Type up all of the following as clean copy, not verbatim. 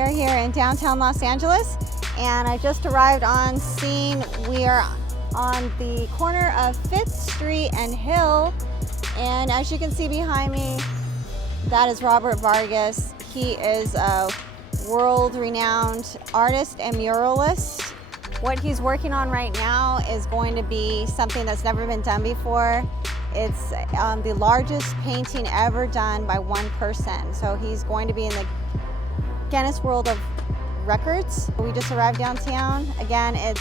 We are here in downtown Los Angeles, and I just arrived on scene. We are on the corner of 5th Street and Hill, and as you can see behind me, that is Robert Vargas. He is a world-renowned artist and muralist. What he's working on right now is going to be something that's never been done before. It's the largest painting ever done by one person. So he's going to be in the Guinness World of Records. We just arrived downtown. Again, it's,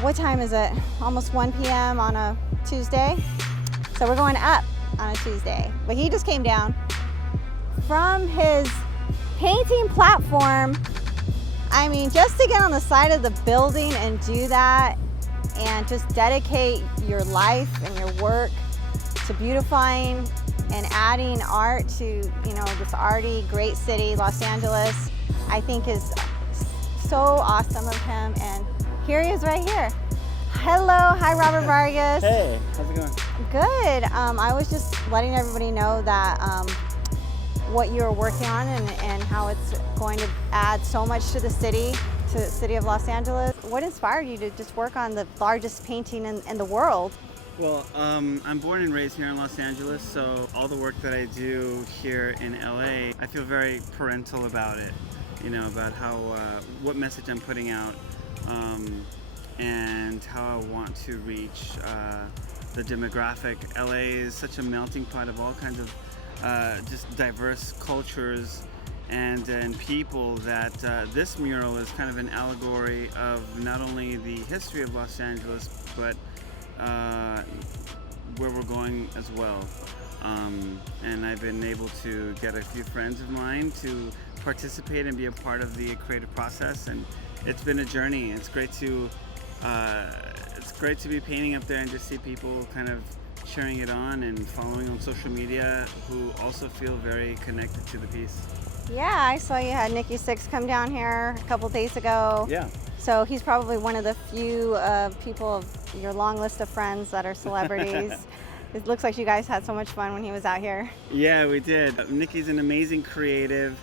what time is it? Almost 1 p.m. on a Tuesday. So we're going up on a Tuesday. But he just came down from his painting platform. I mean, just to get on the side of the building and do that and just dedicate your life and your work to beautifying and adding art to, you know, this arty, great city, Los Angeles, I think is so awesome of him. And here he is right here. Hello, hi Robert Vargas. Hey, how's it going? Good. I was just letting everybody know that what you're working on and how it's going to add so much to the city of Los Angeles. What inspired you to just work on the largest painting in the world? Well, I'm born and raised here in Los Angeles, so all the work that I do here in LA, I feel very parental about it, you know, about how, what message I'm putting out, and how I want to reach the demographic. LA is such a melting pot of all kinds of just diverse cultures and people that this mural is kind of an allegory of not only the history of Los Angeles, but where we're going as well. And I've been able to get a few friends of mine to participate and be a part of the creative process, and it's been a journey. It's great to be painting up there and just see people kind of sharing it on and following on social media who also feel very connected to the piece. Yeah, I saw you had Nikki Sixx come down here a couple days ago. Yeah. So he's probably one of the few people of your long list of friends that are celebrities. It looks like you guys had so much fun when he was out here. Yeah, we did. Nikki's an amazing creative,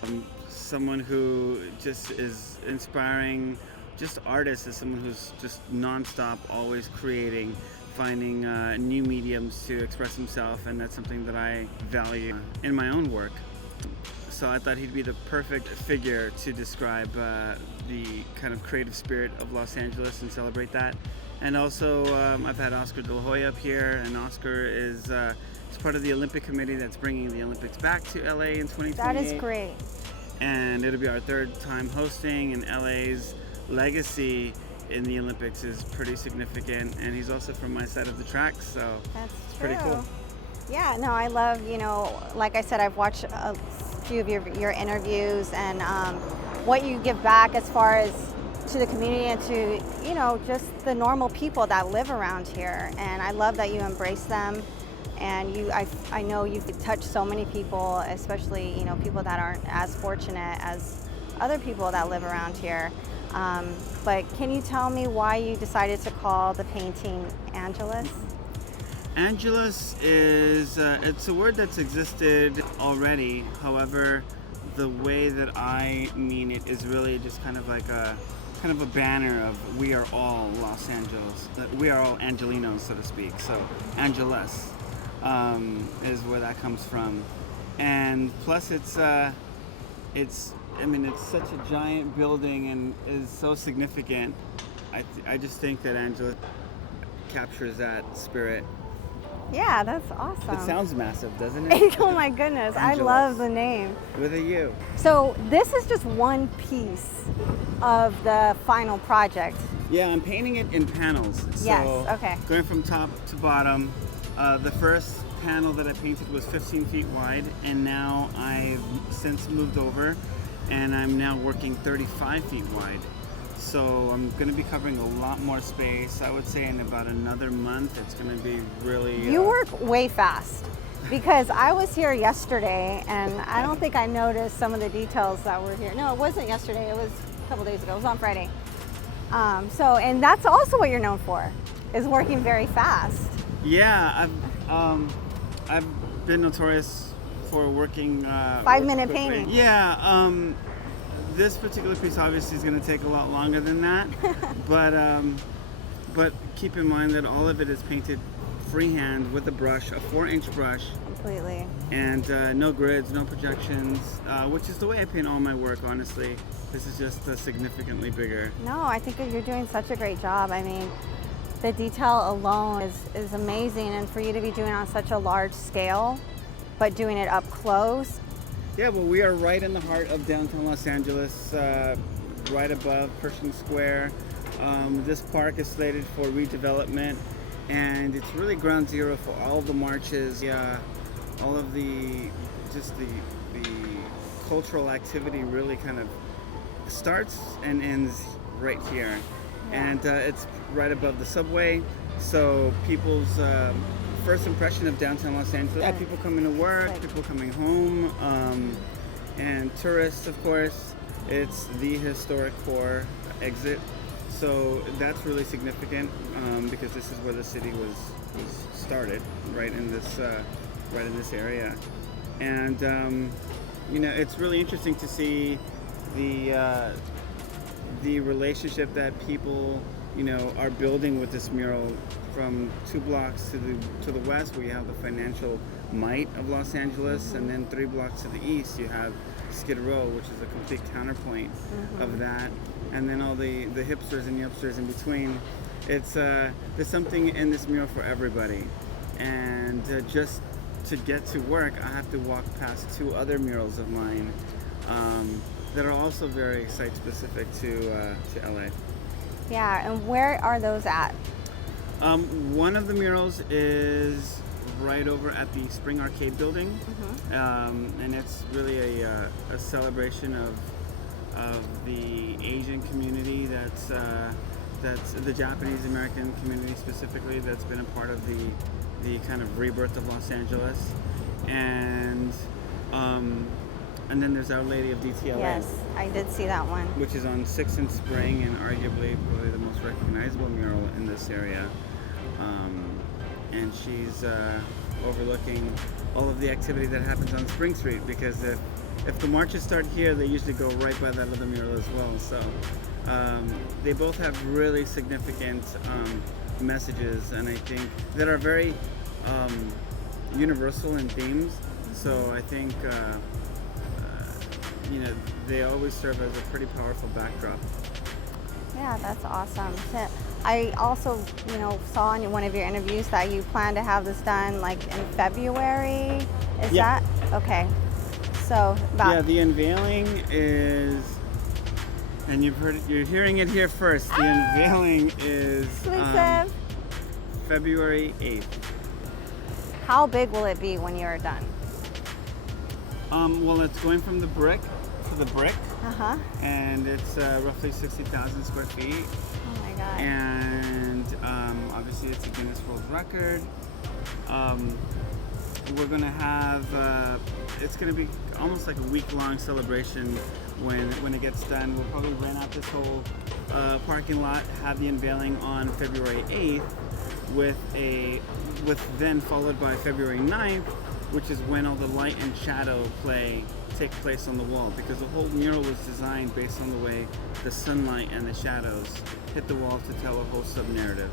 someone who just is inspiring, just artist, is someone who's just nonstop, always creating, finding new mediums to express himself, and that's something that I value in my own work. So I thought he'd be the perfect figure to describe the kind of creative spirit of Los Angeles and celebrate that. And also I've had Oscar De La Hoya up here, and Oscar is part of the Olympic committee that's bringing the Olympics back to LA in 2028. That is great. And it'll be our 3rd time hosting, and LA's legacy in the Olympics is pretty significant, and he's also from my side of the track, so that's pretty cool. Yeah, no, I love, you know, like I said, I've watched a few of your interviews, and what you give back as far as to the community and to, you know, just the normal people that live around here. And I love that you embrace them, and I know you've touched so many people, especially, you know, people that aren't as fortunate as other people that live around here. But can you tell me why you decided to call the painting Angelus? Angelus is, it's a word that's existed already. However, the way that I mean it is really just kind of like a banner of we are all Los Angeles, that we are all Angelinos, so to speak. So Angelus is where that comes from. And plus it's I mean, it's such a giant building and is so significant. I just think that Angela captures that spirit. Yeah, that's awesome. It sounds massive, doesn't it? Oh my goodness, Angelus. I love the name. With a U. So this is just one piece of the final project. Yeah, I'm painting it in panels. Yes, so okay. Going from top to bottom. The first panel that I painted was 15 feet wide, and now I've since moved over, and I'm now working 35 feet wide. So I'm going to be covering a lot more space. I would say in about another month it's going to be really... You work way fast, because I was here yesterday and I don't think I noticed some of the details that were here. No, it wasn't yesterday, it was a couple days ago, it was on Friday. And that's also what you're known for, is working very fast. Yeah, I've been notorious for working. 5-minute painting. Yeah. This particular piece obviously is going to take a lot longer than that, but keep in mind that all of it is painted freehand with a brush, a 4-inch brush. Completely. And no grids, no projections, which is the way I paint all my work, honestly. This is just significantly bigger. No, I think that you're doing such a great job. I mean, the detail alone is amazing, and for you to be doing it on such a large scale, but doing it up close. Yeah, well, we are right in the heart of downtown Los Angeles, right above Pershing Square. This park is slated for redevelopment, and it's really ground zero for all the marches. Yeah, all of the cultural activity really kind of starts and ends right here. Yeah. And it's right above the subway, so people's first impression of downtown Los Angeles, yeah, people coming to work, people coming home, and tourists, of course. It's the historic core exit, so that's really significant because this is where the city was started, right in this area. And you know, it's really interesting to see the relationship that people, you know, are building with this mural. From 2 blocks to the west, where you have the financial might of Los Angeles, and then 3 blocks to the east, you have Skid Row, which is a complete counterpoint of that, and then all the hipsters and yuppsters in between. It's there's something in this mural for everybody, and just to get to work, I have to walk past 2 other murals of mine that are also very site-specific to LA. Yeah, and where are those at? One of the murals is right over at the Spring Arcade building, and it's really a celebration of the Asian community that's the Japanese American community specifically, that's been a part of the kind of rebirth of Los Angeles, and then there's Our Lady of DTLA. Yes, I did see that one. Which is on 6th and Spring, and arguably probably the most recognizable mural in this area. And she's overlooking all of the activity that happens on Spring Street, because if the marches start here, they usually go right by that other mural as well. So they both have really significant messages, and I think that are very universal in themes. So I think you know, they always serve as a pretty powerful backdrop. Yeah, that's awesome. So I also, you know, saw in one of your interviews that you plan to have this done like in February. Is that okay? So the unveiling is, and you're hearing it here first. The unveiling is February 8th. How big will it be when you're done? Well, it's going from the brick to the brick, and it's roughly 60,000 square feet. Oh my God! And obviously, it's a Guinness World Record. We're gonna have it's gonna be almost like a week-long celebration when it gets done. We'll probably rent out this whole parking lot, have the unveiling on February 8th, with then followed by February 9th, which is when all the light and shadow take place on the wall, because the whole mural was designed based on the way the sunlight and the shadows hit the wall to tell a whole sub-narrative.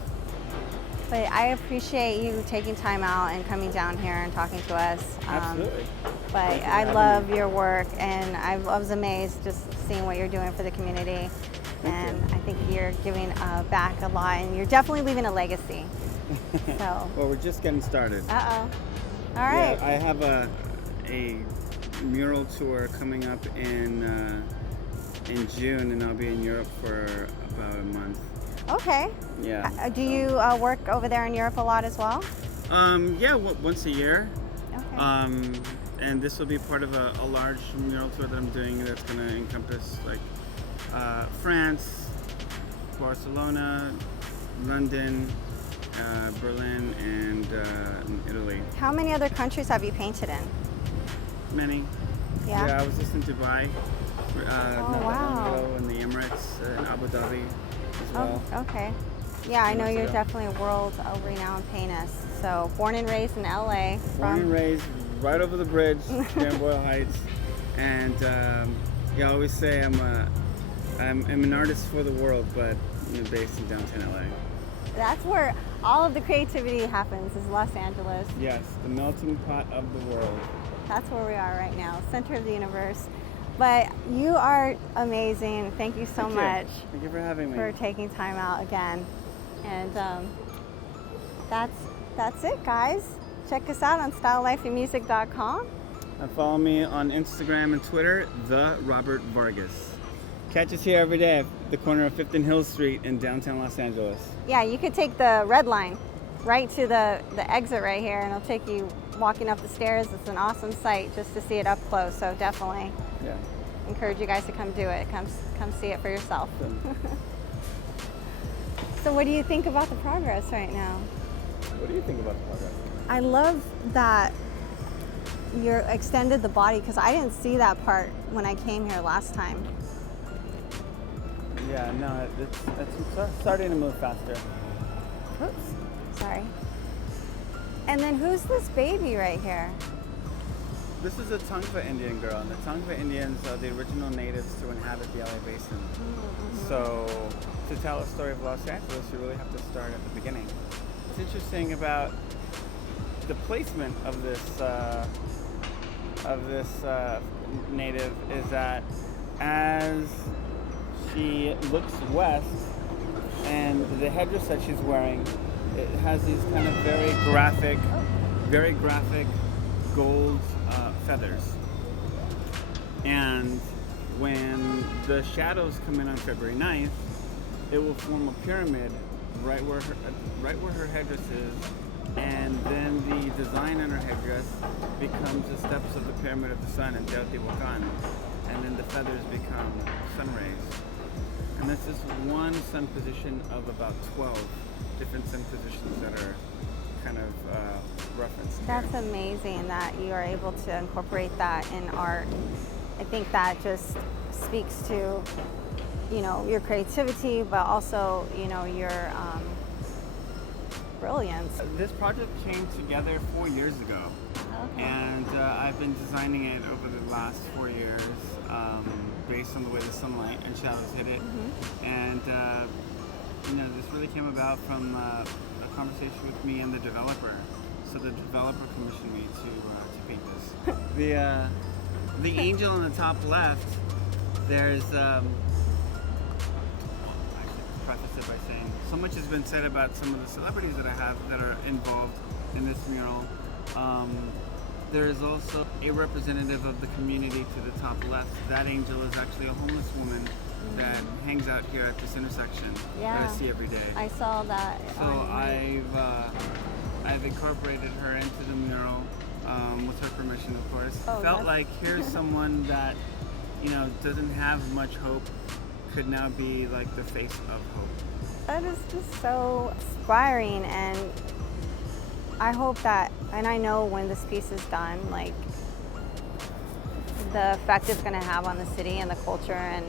But I appreciate you taking time out and coming down here and talking to us. Absolutely. But I love your work, and I was amazed just seeing what you're doing for the community. And I think you're giving back a lot, and you're definitely leaving a legacy. So. Well, we're just getting started. All right. Yeah, I have a mural tour coming up in June, and I'll be in Europe for about a month. Okay. Yeah. Do you work over there in Europe a lot as well? Yeah, once a year. Okay. And this will be part of a large mural tour that I'm doing that's going to encompass like France, Barcelona, London, Berlin, and Italy. How many other countries have you painted in? Many. Yeah. Yeah, I was just in Dubai, wow. in the Emirates, and Abu Dhabi as well. Oh, okay. Yeah, I know you're definitely a world-renowned painter. So, born and raised in LA. Born and raised right over the bridge here in Boyle Heights. And I always say I'm an artist for the world, but based in downtown LA. That's where all of the creativity happens, is Los Angeles. Yes, the melting pot of the world. That's where we are right now, center of the universe. But you are amazing. Thank you so much. Thank you for having me. For taking time out again. And that's it, guys. Check us out on stylelifeandmusic.com. And follow me on Instagram and Twitter, the Robert Vargas. Catch us here every day at the corner of 5th and Hill Street in downtown Los Angeles. Yeah, you could take the red line right to the exit right here, and it'll take you walking up the stairs. It's an awesome sight just to see it up close. So definitely encourage you guys to come do it. Come see it for yourself. So what do you think about the progress right now? What do you think about the progress? I love that you extended the body, because I didn't see that part when I came here last time. Yeah, no, it's starting to move faster. Oops, sorry. And then who's this baby right here? This is a Tongva Indian girl, and the Tongva Indians are the original natives to inhabit the LA Basin. Mm-hmm. So to tell a story of Los Angeles, you really have to start at the beginning. What's interesting about the placement of this native is that as she looks west, and the headdress that she's wearing, it has these kind of very graphic gold feathers. And when the shadows come in on February 9th, it will form a pyramid right where her headdress is, and then the design on her headdress becomes the steps of the Pyramid of the Sun in Teotihuacan, and then the feathers become sun rays. And that's just one sun position of about 12 different sun positions that are kind of referenced. That's here. amazing that you are able to incorporate that in art. I think that just speaks to, your creativity, but also, your brilliance. This project came together 4 years ago, and I've been designing it over the last 4 years, based on the way the sunlight and shadows hit it. Mm-hmm. And this really came about from a conversation with me and the developer. So the developer commissioned me to paint this. The angel on the top left, there's I should preface it by saying so much has been said about some of the celebrities that I have that are involved in this mural. There is also a representative of the community to the top left. That angel is actually a homeless woman that hangs out here at this intersection that I see every day. I saw that. So I've incorporated her into the mural with her permission, of course. Felt like here's someone that doesn't have much hope, could now be like the face of hope. That is just so inspiring, and I hope that, and I know when this piece is done, like the effect it's going to have on the city and the culture, and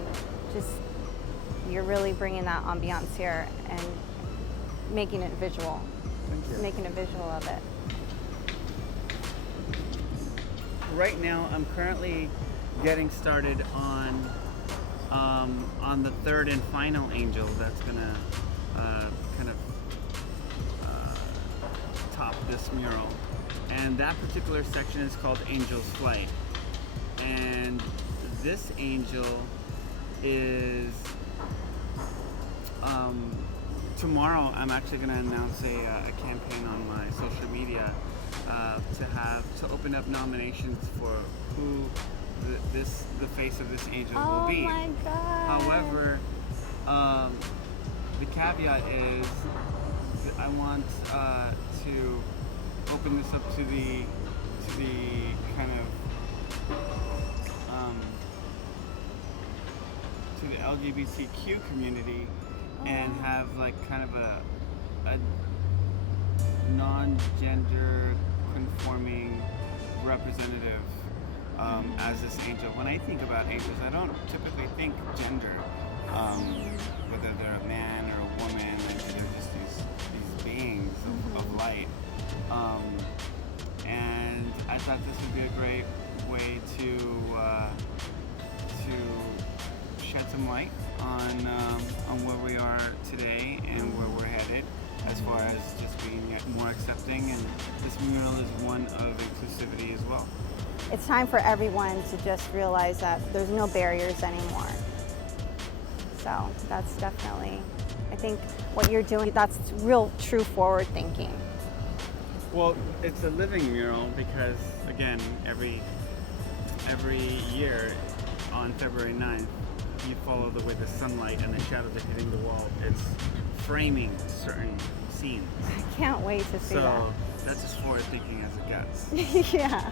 just you're really bringing that ambiance here and making it visual. Thank you. Making a visual of it. Right now, I'm currently getting started on the third and final angel that's gonna kind of top this mural, and that particular section is called Angel's Flight. And this angel is tomorrow. I'm actually going to announce a campaign on my social media to open up nominations for who the face of this angel will be. Oh my God! However, the caveat is that I want to open this up to the kind of to the LGBTQ community, and have like kind of a non-gender conforming representative as this angel. When I think about angels, I don't typically think gender, whether they're a man or a woman. They're just these beings of light. And I that this would be a great way to shed some light on where we are today and where we're headed, as far as just being more accepting. And this mural is one of inclusivity as well. It's time for everyone to just realize that there's no barriers anymore. So that's definitely, I think what you're doing, that's real true forward thinking. Well, it's a living mural because, again, every year on February 9th, you follow the way the sunlight and the shadows are hitting the wall. It's framing certain scenes. I can't wait to see that. So that's as forward thinking as it gets. Yeah.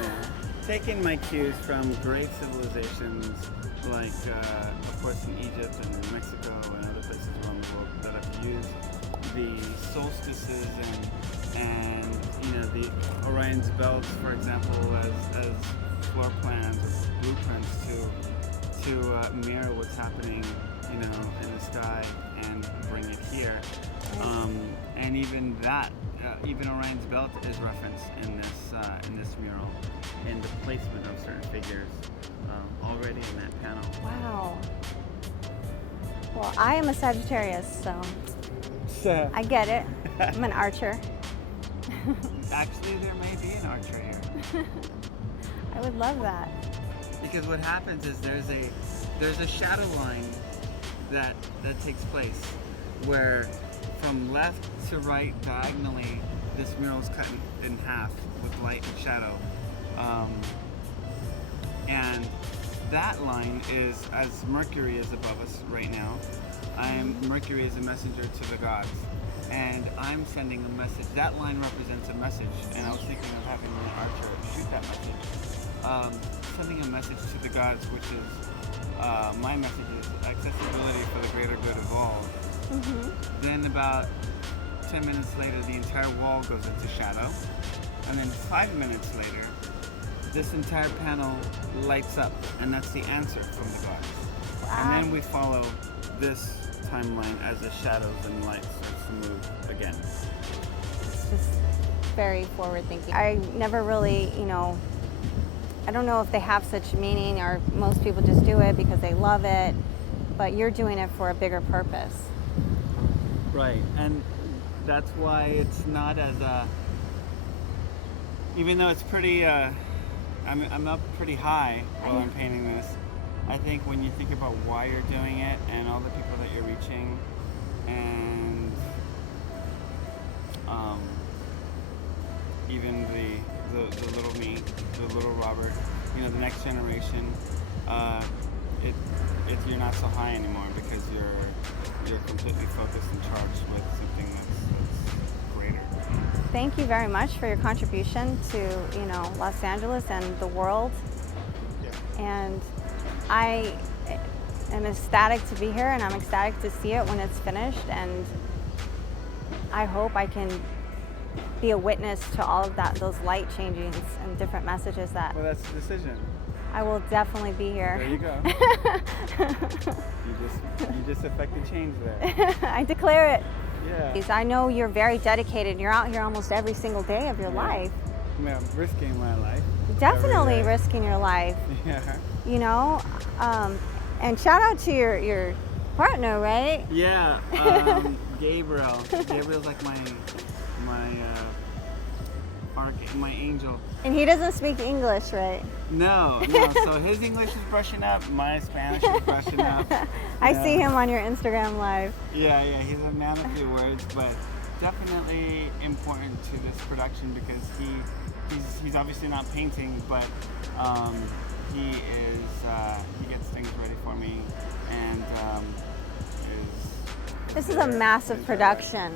Yeah. Taking my cues from great civilizations like, of course, in Egypt and Mexico and other places around the world that have used the solstices and the Orion's belts, for example, as floor plans or blueprints to mirror what's happening, in the sky and bring it here. And even that, even Orion's belt is referenced in this mural, in the placement of certain figures already in that panel. Wow. Well, I am a Sagittarius, so I get it. I'm an archer. Actually, there may be an archer here. I would love that. Because what happens is there's a shadow line that takes place where from left to right diagonally this mural is cut in half with light and shadow, and that line is, as Mercury is above us right now, Mercury is a messenger to the gods, and I'm sending a message. That line represents a message, and I was thinking of having an archer shoot that message. Sending a message to the gods, which is my message is accessibility for the greater good of all. Mm-hmm. Then about 10 minutes later, the entire wall goes into shadow, and then 5 minutes later, this entire panel lights up, and that's the answer from the gods. Wow. And then we follow this timeline as the shadows and light starts to move again. It's just very forward thinking. I never really, I don't know if they have such meaning, or most people just do it because they love it, but you're doing it for a bigger purpose. Right, and that's why it's not as even though it's pretty, I'm up pretty high while I'm painting this. I think when you think about why you're doing it and all the people that you're reaching, and even the little me, the little Robert, the next generation, you're not so high anymore because you're completely focused and charged with something that's greater. Thank you very much for your contribution to Los Angeles and the world. Yeah. And I am ecstatic to be here, and I'm ecstatic to see it when it's finished, and I hope I can be a witness to all of those light changings and different messages that Well, that's the decision. I will definitely be here. There you go. you just affected change there. I declare it. Yeah. I know you're very dedicated. You're out here almost every single day of your life. Yeah, I'm risking my life. Definitely risking your life. Yeah. And shout out to your partner, right? Yeah, Gabriel. Gabriel's like my angel. And he doesn't speak English, right? No. So his English is brushing up, my Spanish is brushing up. I see him on your Instagram live. Yeah, he's a man of few words, but definitely important to this production because he's obviously not painting, but he gets things ready for me, and This is a massive production.